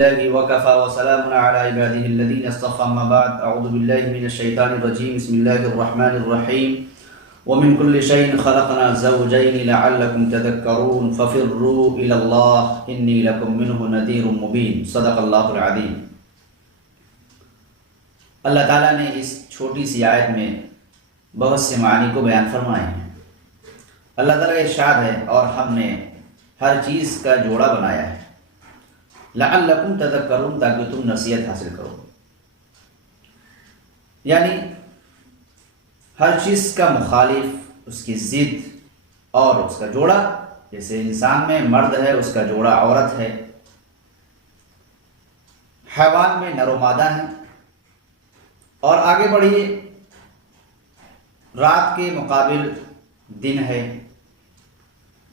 لله وكفى وسلام على عباده الذين اصطفى أما بعد أعوذ بالله من الشيطان الرجيم بسم الله الرحمن الرحيم ومن كل شيء خلقنا زوجين لعلكم تذكرون ففروا إلى الله إني لكم منه نذير مبين صدق اللہ العظیم۔ اللہ تعالیٰ نے اس چھوٹی سی آیت میں بہت سے معانی کو بیان فرمائے ہیں۔ اللہ تعالیٰ کا ارشاد ہے اور ہم نے ہر چیز کا جوڑا بنایا ہے لعلکم تذکرون، تاکہ تم نصیحت حاصل کرو۔ یعنی ہر چیز کا مخالف، اس کی ضد اور اس کا جوڑا، جیسے انسان میں مرد ہے اس کا جوڑا عورت ہے، حیوان میں نر و مادہ ہے، اور آگے بڑھیے رات کے مقابل دن ہے،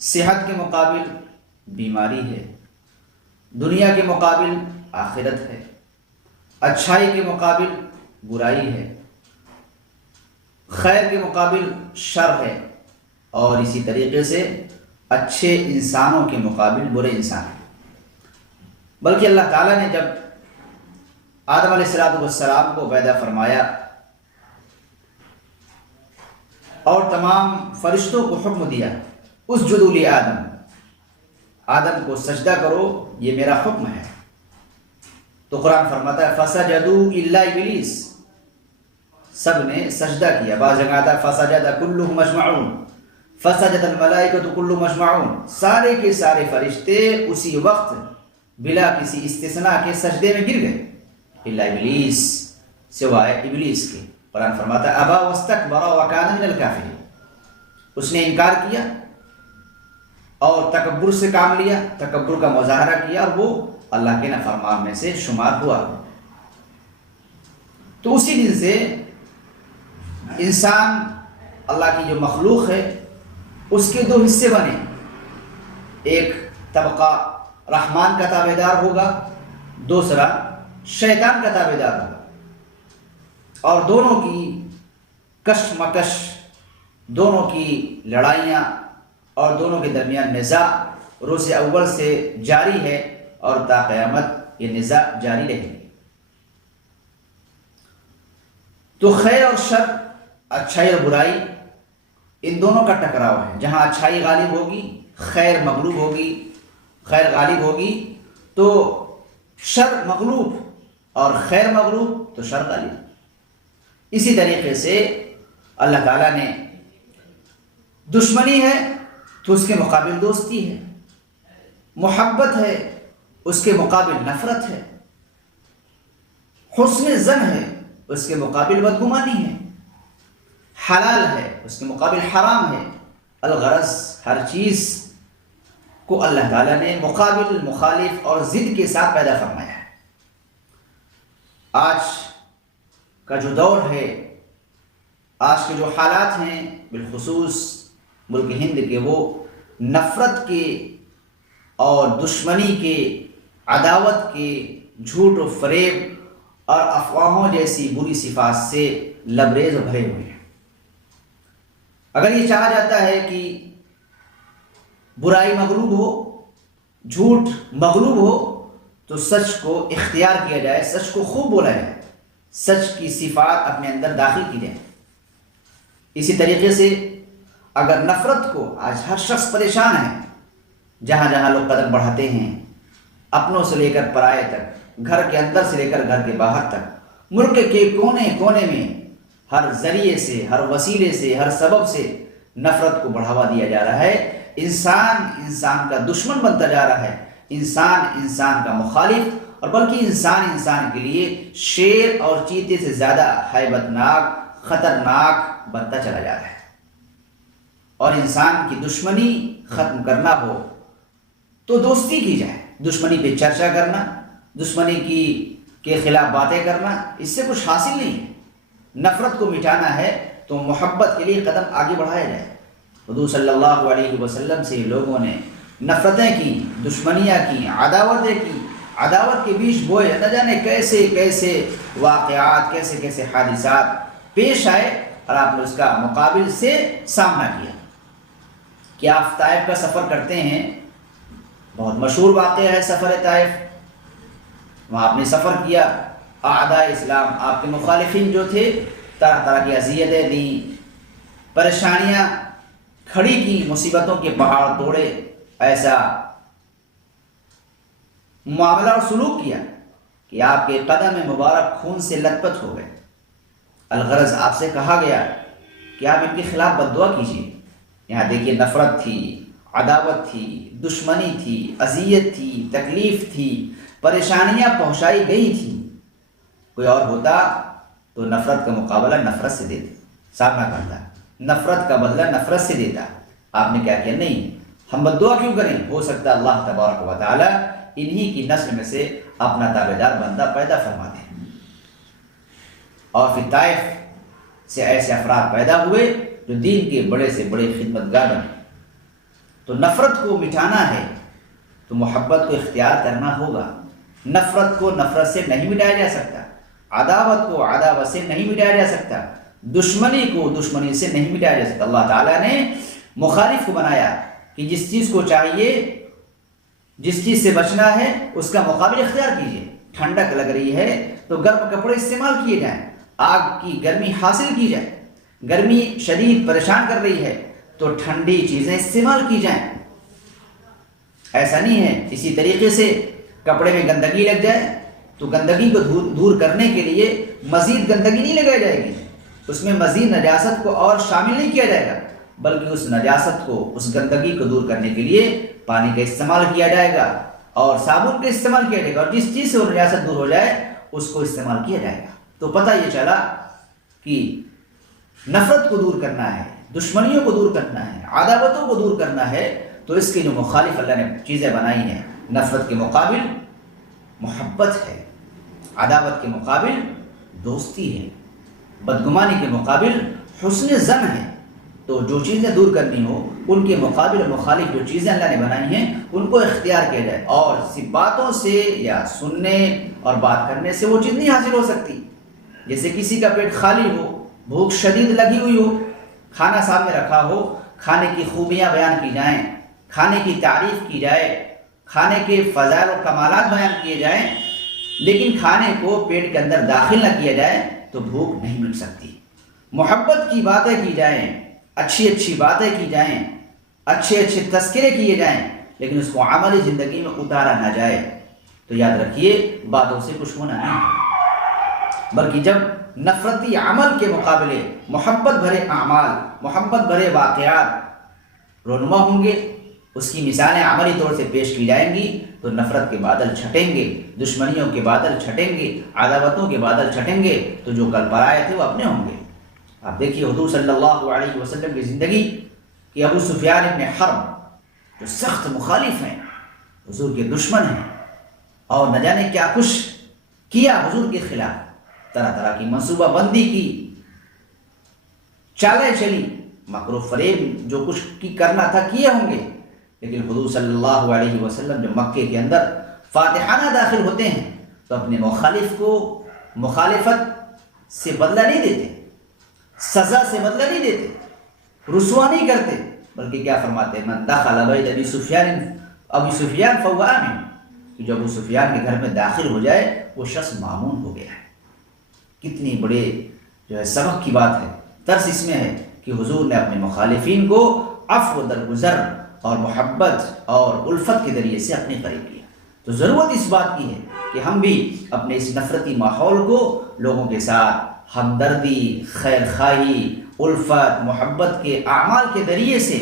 صحت کے مقابل بیماری ہے، دنیا کے مقابل آخرت ہے، اچھائی کے مقابل برائی ہے، خیر کے مقابل شر ہے، اور اسی طریقے سے اچھے انسانوں کے مقابل برے انسان ہیں۔ بلکہ اللہ تعالیٰ نے جب آدم علیہ السلام کو پیدا فرمایا اور تمام فرشتوں کو حکم دیا اسجدوا لآدم، آدم کو سجدہ کرو، یہ میرا حکم ہے، تو قرآن فرماتا ہے فسجدوا الا ابلیس، سب نے سجدہ کیا۔ بعض جگہ آتا ہے فسجد کلهم اجمعون، فسجد الملائکۃ کلهم اجمعون، سارے کے سارے فرشتے اسی وقت بلا کسی استثناء کے سجدے میں گر گئے، الا ابلیس، سوائے ابلیس کے۔ قرآن فرماتا ہے ابا واستکبر وکان من الکافرین، اس نے انکار کیا اور تکبر سے کام لیا، تکبر کا مظاہرہ کیا، اور وہ اللہ کے نافرمان میں سے شمار ہوا۔ تو اسی دن سے انسان، اللہ کی جو مخلوق ہے، اس کے دو حصے بنے، ایک طبقہ رحمان کا تابع دار ہوگا، دوسرا شیطان کا تابع دار ہوگا، اور دونوں کی کشمکش، دونوں کی لڑائیاں اور دونوں کے درمیان نزاع روز اول سے جاری ہے، اور تا قیامت یہ نزاع جاری رہے گی۔ تو خیر اور شر، اچھائی اور برائی، ان دونوں کا ٹکراؤ ہے۔ جہاں اچھائی غالب ہوگی خیر مغلوب ہوگی، خیر غالب ہوگی تو شر مغلوب، اور خیر مغلوب تو شر غالب۔ اسی طریقے سے اللہ تعالیٰ نے دشمنی ہے تو اس کے مقابل دوستی ہے، محبت ہے اس کے مقابل نفرت ہے، حسن ظن ہے اس کے مقابل بدگمانی ہے، حلال ہے اس کے مقابل حرام ہے۔ الغرض ہر چیز کو اللہ تعالیٰ نے مقابل، مخالف اور ضد کے ساتھ پیدا فرمایا ہے۔ آج کا جو دور ہے، آج کے جو حالات ہیں، بالخصوص ملک ہند کے، وہ نفرت کے اور دشمنی کے، عداوت کے، جھوٹ و فریب اور افواہوں جیسی بری صفات سے لبریز و بھرے ہوئے ہیں۔ اگر یہ چاہا جاتا ہے کہ برائی مغلوب ہو، جھوٹ مغلوب ہو، تو سچ کو اختیار کیا جائے، سچ کو خوب بولا جائے، سچ کی صفات اپنے اندر داخل کی جائے۔ اسی طریقے سے اگر نفرت کو، آج ہر شخص پریشان ہے، جہاں جہاں لوگ قدم بڑھاتے ہیں، اپنوں سے لے کر پرائے تک، گھر کے اندر سے لے کر گھر کے باہر تک، ملک کے کونے کونے میں ہر ذریعے سے، ہر وسیلے سے، ہر سبب سے نفرت کو بڑھاوا دیا جا رہا ہے۔ انسان انسان کا دشمن بنتا جا رہا ہے، انسان انسان کا مخالف، اور بلکہ انسان انسان کے لیے شیر اور چیتے سے زیادہ ہیبت ناک، خطرناک بنتا چلا جا رہا ہے۔ اور انسان کی دشمنی ختم کرنا ہو تو دوستی کی جائے، دشمنی پہ چرچا کرنا، دشمنی کے خلاف باتیں کرنا، اس سے کچھ حاصل نہیں ہے۔ نفرت کو مٹانا ہے تو محبت کے لیے قدم آگے بڑھایا جائے۔ حضور صلی اللہ علیہ وسلم سے لوگوں نے نفرتیں کی، دشمنیاں کی، عداوتیں کی، عداوت کے بیچ بوئے، نہ جانے کیسے کیسے واقعات، کیسے کیسے حادثات پیش آئے، اور آپ نے اس کا مقابل سے سامنا کیا۔ کہ آپ طائف کا سفر کرتے ہیں، بہت مشہور واقعہ ہے سفر طائف، وہاں آپ نے سفر کیا، اعداء اسلام آپ کے مخالفین جو تھے طرح طرح کی اذیتیں دیں، پریشانیاں کھڑی کی، مصیبتوں کے پہاڑ توڑے، ایسا معاملہ اور سلوک کیا کہ آپ کے قدم مبارک خون سے لت پت ہو گئے۔ الغرض آپ سے کہا گیا کہ آپ ان کے خلاف بد دعا کیجیے۔ یہاں دیکھیے نفرت تھی، عداوت تھی، دشمنی تھی، اذیت تھی، تکلیف تھی، پریشانیاں پہنچائی گئی تھیں۔ کوئی اور ہوتا تو نفرت کا مقابلہ نفرت سے دیتے، سامنا کرتا، نفرت کا بدلہ نفرت سے دیتا۔ آپ نے کیا کیا؟ نہیں، ہم بد دعا کیوں کریں؟ ہو سکتا ہے اللہ تبارک و تعالی انہی کی نسل میں سے اپنا تابعدار بندہ پیدا فرما دے۔ اور پھر طائف سے ایسے افراد پیدا ہوئے جو دین کے بڑے سے بڑے خدمتگار بنے۔ تو نفرت کو مٹانا ہے تو محبت کو اختیار کرنا ہوگا۔ نفرت کو نفرت سے نہیں مٹایا جا سکتا، عداوت کو عداوت سے نہیں مٹایا جا سکتا، دشمنی کو دشمنی سے نہیں مٹایا جا سکتا۔ اللہ تعالیٰ نے مخالف کو بنایا کہ جس چیز کو چاہیے، جس چیز سے بچنا ہے اس کا مقابل اختیار کیجیے۔ ٹھنڈک لگ رہی ہے تو گرم کپڑے استعمال کیے جائیں، آگ کی گرمی حاصل کی جائے۔ گرمی شدید پریشان کر رہی ہے تو ٹھنڈی چیزیں استعمال کی جائیں۔ ایسا نہیں ہے اسی طریقے سے کپڑے میں گندگی لگ جائے تو گندگی کو دور کرنے کے لیے مزید گندگی نہیں لگائی جائے گی، اس میں مزید نجاست کو اور شامل نہیں کیا جائے گا، بلکہ اس نجاست کو، اس گندگی کو دور کرنے کے لیے پانی کا استعمال کیا جائے گا اور صابن کا استعمال کیا جائے گا، اور جس چیز سے وہ نجاست دور ہو جائے اس کو استعمال کیا جائے گا۔ تو پتہ یہ چلا کہ نفرت کو دور کرنا ہے، دشمنیوں کو دور کرنا ہے، عداوتوں کو دور کرنا ہے، تو اس کے جو مخالف اللہ نے چیزیں بنائی ہیں، نفرت کے مقابل محبت ہے، عداوت کے مقابل دوستی ہے، بدگمانی کے مقابل حسن ظن ہے۔ تو جو چیزیں دور کرنی ہو ان کے مقابل و مخالف جو چیزیں اللہ نے بنائی ہیں ان کو اختیار کیا جائے، اور صرف باتوں سے یا سننے اور بات کرنے سے وہ چیز نہیں حاصل ہو سکتی۔ جیسے کسی کا پیٹ خالی ہو، بھوک شدید لگی ہوئی ہو، کھانا سامنے رکھا ہو، کھانے کی خوبیاں بیان کی جائیں، کھانے کی تعریف کی جائے، کھانے کے فضائل و کمالات بیان کیے جائیں، لیکن کھانے کو پیٹ کے اندر داخل نہ کیا جائے تو بھوک نہیں مٹ سکتی۔ محبت کی باتیں کی جائیں، اچھی اچھی باتیں کی جائیں، اچھے اچھے تذکرے کیے جائیں، لیکن اس کو عملی زندگی میں اتارا نہ جائے تو یاد رکھیے باتوں سے کچھ ہونا نہیں، بلکہ جب نفرتی عمل کے مقابلے محبت بھرے اعمال، محبت بھرے واقعات رونما ہوں گے، اس کی مثالیں عملی طور سے پیش کی جائیں گی تو نفرت کے بادل چھٹیں گے، دشمنیوں کے بادل چھٹیں گے، عداوتوں کے بادل چھٹیں گے، تو جو کل پرائے تھے وہ اپنے ہوں گے۔ آپ دیکھیے حضور صلی اللہ علیہ وسلم کی زندگی کہ ابو سفیان ابن حرب جو سخت مخالف ہیں، حضور کے دشمن ہیں، اور نہ جانے کیا کچھ کیا حضور کے خلاف، طرح طرح کی منصوبہ بندی کی، چالیں چلی، مکر و فریب جو کچھ کی کرنا تھا کیے ہوں گے، لیکن حضور صلی اللہ علیہ وسلم جو مکے کے اندر فاتحانہ داخل ہوتے ہیں تو اپنے مخالف کو مخالفت سے بدلہ نہیں دیتے، سزا سے بدلہ نہیں دیتے، رسوا نہیں کرتے، بلکہ کیا فرماتے ہیں؟ من دخل بیت ابی سفیان فهو آمن، کہ جو ابو سفیان کے گھر میں داخل ہو جائے وہ شخص مامون ہو گیا ہے۔ کتنی بڑے جو ہے سبق کی بات ہے، درس اس میں ہے کہ حضور نے اپنے مخالفین کو عفو درگزر اور محبت اور الفت کے ذریعے سے اپنے قریب کیا۔ تو ضرورت اس بات کی ہے کہ ہم بھی اپنے اس نفرتی ماحول کو لوگوں کے ساتھ ہمدردی، خیر خواہی، الفت، محبت کے اعمال کے ذریعے سے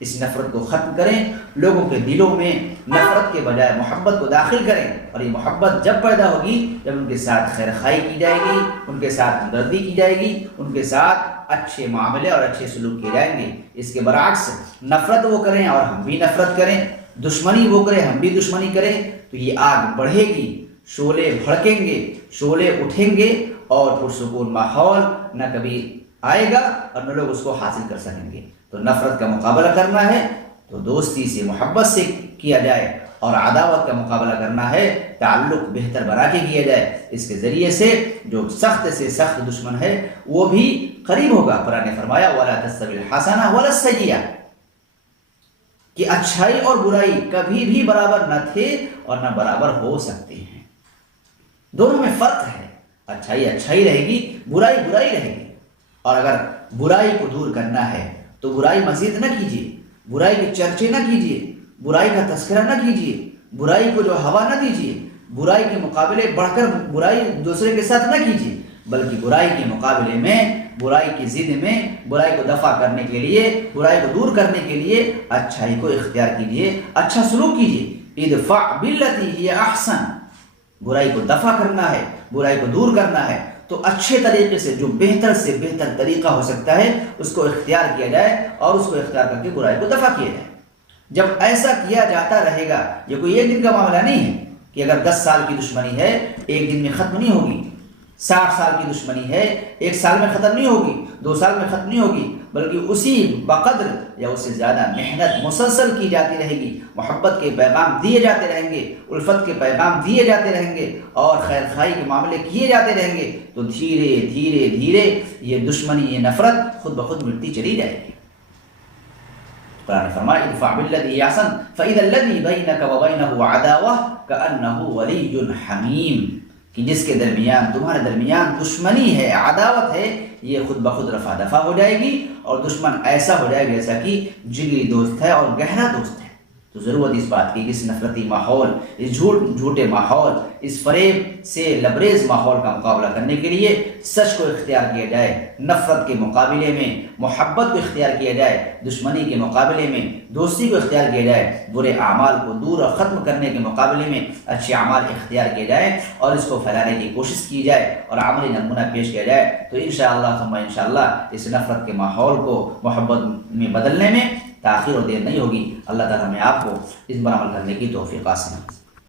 اس نفرت کو ختم کریں، لوگوں کے دلوں میں نفرت کے بجائے محبت کو داخل کریں، اور یہ محبت جب پیدا ہوگی جب ان کے ساتھ خیر خواہی کی جائے گی، ان کے ساتھ ہمدردی کی جائے گی، ان کے ساتھ اچھے معاملے اور اچھے سلوک کیے جائیں گے۔ اس کے برعکس نفرت وہ کریں اور ہم بھی نفرت کریں، دشمنی وہ کریں ہم بھی دشمنی کریں، تو یہ آگ بڑھے گی، شعلے بھڑکیں گے، شعلے اٹھیں گے، اور پرسکون ماحول نہ کبھی آئے گا اور نہ لوگ اس کو حاصل کر سکیں گے۔ تو نفرت کا مقابلہ کرنا ہے تو دوستی سے، محبت سے کیا جائے، اور عداوت کا مقابلہ کرنا ہے تعلق بہتر بنا کے کیا جائے۔ اس کے ذریعے سے جو سخت سے سخت دشمن ہے وہ بھی قریب ہوگا۔ قرآن نے فرمایا وَلَا تَسْتَوِي الْحَسَنَةُ وَلَا السَّيِّئَةُ، کہ اچھائی اور برائی کبھی بھی برابر نہ تھے اور نہ برابر ہو سکتے ہیں۔ دونوں میں فرق ہے، اچھائی اچھائی رہے گی، برائی برائی رہے گی۔ اور اگر برائی کو دور کرنا ہے تو برائی مزید نہ کیجیے، برائی کے چرچے نہ کیجیے، برائی کا تذکرہ نہ کیجیے، برائی کو جو ہوا نہ دیجیے، برائی کے مقابلے بڑھ کر برائی دوسرے کے ساتھ نہ کیجیے، بلکہ برائی کے مقابلے میں، برائی کی ضد میں، برائی کو دفع کرنے کے لیے، برائی کو دور کرنے کے لیے اچھائی کو اختیار کیجیے، اچھا سلوک کیجیے۔ ادفع باللتی ہی احسن، برائی کو دفع کرنا ہے، برائی کو دور کرنا ہے تو اچھے طریقے سے، جو بہتر سے بہتر طریقہ ہو سکتا ہے اس کو اختیار کیا جائے اور اس کو اختیار کر کے برائی کو دفع کیا جائے۔ جب ایسا کیا جاتا رہے گا، یہ کوئی ایک دن کا معاملہ نہیں ہے کہ اگر 10 سال کی دشمنی ہے ایک دن میں ختم نہیں ہوگی، 60 سال کی دشمنی ہے ایک سال میں ختم نہیں ہوگی، 2 سال میں ختم نہیں ہوگی، بلکہ اسی بقدر یا اس سے زیادہ محنت مسلسل کی جاتی رہے گی، محبت کے پیغام دیے جاتے رہیں گے، الفت کے پیغام دیے جاتے رہیں گے اور خیر خواہی کے معاملے کیے جاتے رہیں گے، تو دھیرے دھیرے دھیرے یہ دشمنی، یہ نفرت خود بخود مٹتی چلی جائے گی۔ قرآن فرمایا ادفع بالذی ہی احسن فاذا الذی بینک وبینہ عداوہ کأنہ ولی حمیم، کہ جس کے درمیان، تمہارے درمیان دشمنی ہے، عداوت ہے، یہ خود بخود رفع دفع ہو جائے گی اور دشمن ایسا ہو جائے گا جیسا کہ جگری دوست ہے اور گہرا دوست ہے۔ تو ضرورت اس بات کی کہ اس نفرتی ماحول، اس جھوٹے ماحول، اس فریب سے لبریز ماحول کا مقابلہ کرنے کے لیے سچ کو اختیار کیا جائے، نفرت کے مقابلے میں محبت کو اختیار کیا جائے، دشمنی کے مقابلے میں دوستی کو اختیار کیا جائے، برے اعمال کو دور اور ختم کرنے کے مقابلے میں اچھے اعمال اختیار کیے جائے اور اس کو پھیلانے کی کوشش کی جائے اور عملی نمونہ پیش کیا جائے، تو انشاءاللہ ثم انشاءاللہ اس نفرت کے ماحول کو محبت میں بدلنے میں تاخیر اور دیر نہیں ہوگی۔ اللہ تعالیٰ ہمیں آپ کو اس پر عمل کرنے کی توفیق عطا فرمائے۔